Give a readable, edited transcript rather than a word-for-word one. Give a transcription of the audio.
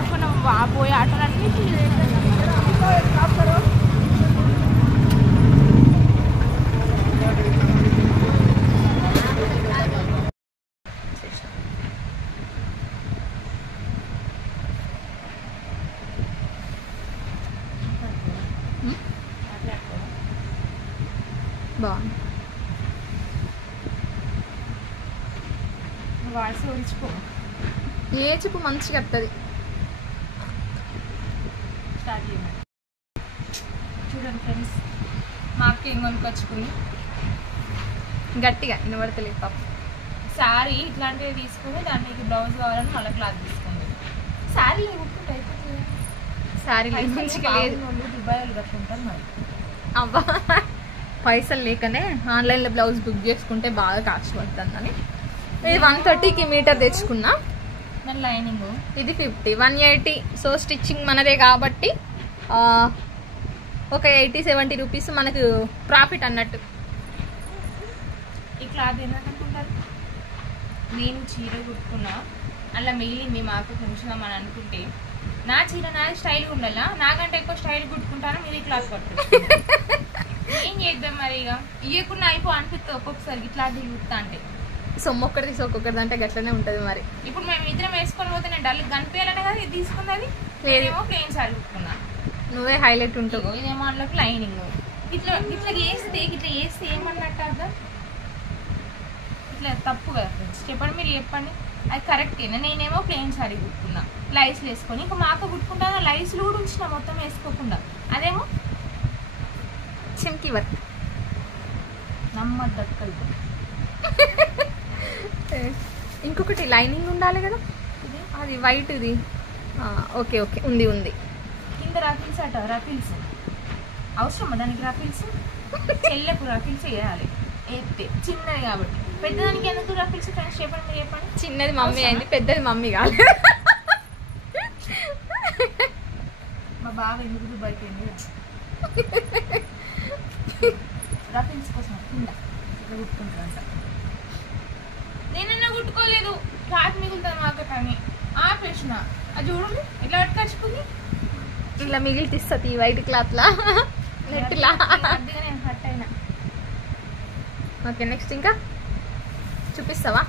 Road पर పోయి ఆటోలన్నీ బాగుంది. వాయిస్ ఉంచుకో. ఏ చెప్పు మంచిగా వస్తుంది. స్టార్ట్ చేయండి. చూడండి ఫ్రెండ్స్, మా అక్క ఏం కొనుక్కొచ్చుకుని గట్టిగా వినబడతలేదు పాప. శారీ ఇట్లాంటివి తీసుకుని దానికి బ్లౌజ్ కావాలని మళ్ళీ క్లాత్ తీసుకుంది. శారీ కుట్టుకుంటే అయిపోతుంది. శారీ మంచిగా లేదు. దుబాయ్ వాళ్ళు కట్టుకుంటారు మరి. అబ్బా పైసలు లేకనే ఆన్లైన్లో బ్లౌజ్ బుక్ చేసుకుంటే బాగా కాస్ట్ పడుతుందని ఇది 130కి మీటర్ తెచ్చుకున్నా. దాని లైనింగ్ ఇది 50, 180. సో స్టిచ్చింగ్ మనదే కాబట్టి ఒక 80-70 రూపీస్ మనకు ప్రాఫిట్ అన్నట్టు. ఈ క్లాత్ ఎందుకంటుకుంటారు? నేను చీర కుట్టుకున్నా, అలా మిగిలింది మాకు ఉంచుదామని అనుకుంటే నా చీర నాది స్టైల్గా ఉండాలా, నాకంటే ఎక్కువ స్టైల్ కుట్టుకుంటాను, మీరు ఈ క్లాత్ పట్టుకుంటారు. ఏం చేద్దాం మరి, ఇక ఇవ్వకుండా అయిపో అనిపిస్తుంది ఒక్కొక్కసారి ఇట్లాంటివి చూస్తా అంటే. సొమ్మొక్కటి తీసి ఒక్కొక్కటి అంటే గట్లనే ఉంటుంది మరి. ఇప్పుడు మేము ఇద్దరం వేసుకొని పోతే నేను డల్ కనిపించాలనే కదా ఇది తీసుకున్నది. నేనేమో ప్లెయిన్ సారీ కుట్టుకున్నా, నువ్వే హైలైట్ ఉంటావు. ఇదేమో అందులోకి లైనింగ్. ఇట్లా ఇట్లా వేస్తే ఏమన్నట్టు అర్థం? ఇట్లా తప్పు కదా ఫ్రెండ్స్, చెప్పండి మీరు చెప్పండి. అది కరెక్టేనా? నేనేమో ప్లెయిన్ సారీ కుట్టుకున్నా లైస్లు వేసుకొని, ఇంకా మా అక్క కుట్టుకుంటా లైస్లు కూడా ఉంచిన మొత్తం వేసుకోకుండా. అదేమో చెంకి వర్క్ నమ్మద్దక్కలు. ఇంకొకటి లైనింగ్ ఉండాలి కదా, అది వైట్ ఇది. ఓకే ఓకే ఉంది ఉంది. కింద రఫిల్స్ అట, రఫిల్స్ అవసరమా దానికి? రఫిల్స్ చెల్లకు రఫిల్స్ వేయాలి వేస్తే చిన్నది కాబట్టి. పెద్దదానికి ఎందుకు రఫిల్స్ ఫ్రెండ్స్ చెప్పండి మీరు చెప్పండి. చిన్నది మమ్మీ అయింది, పెద్దది మమ్మీ కాదు. మా బాగా ఎందుకు దుబాయ్కి అయింది రఫిల్స్ కోసం కింద ఇట్లా కుట్టుకుంటారంట. నేనన్నా కుట్టుకోలేదు, క్లాత్ మిగులుతుంది మాకు కానీ ఆపేసిన. అది చూడండి ఇట్లా పట్టుకొచ్చుకుంది, ఇలా మిగిలి తీస్తుంది ఈ వైట్ క్లాత్ లా నెట్లా. అదిగా నేను హట్ అయినా. ఓకే నెక్స్ట్ ఇంకా చూపిస్తావా?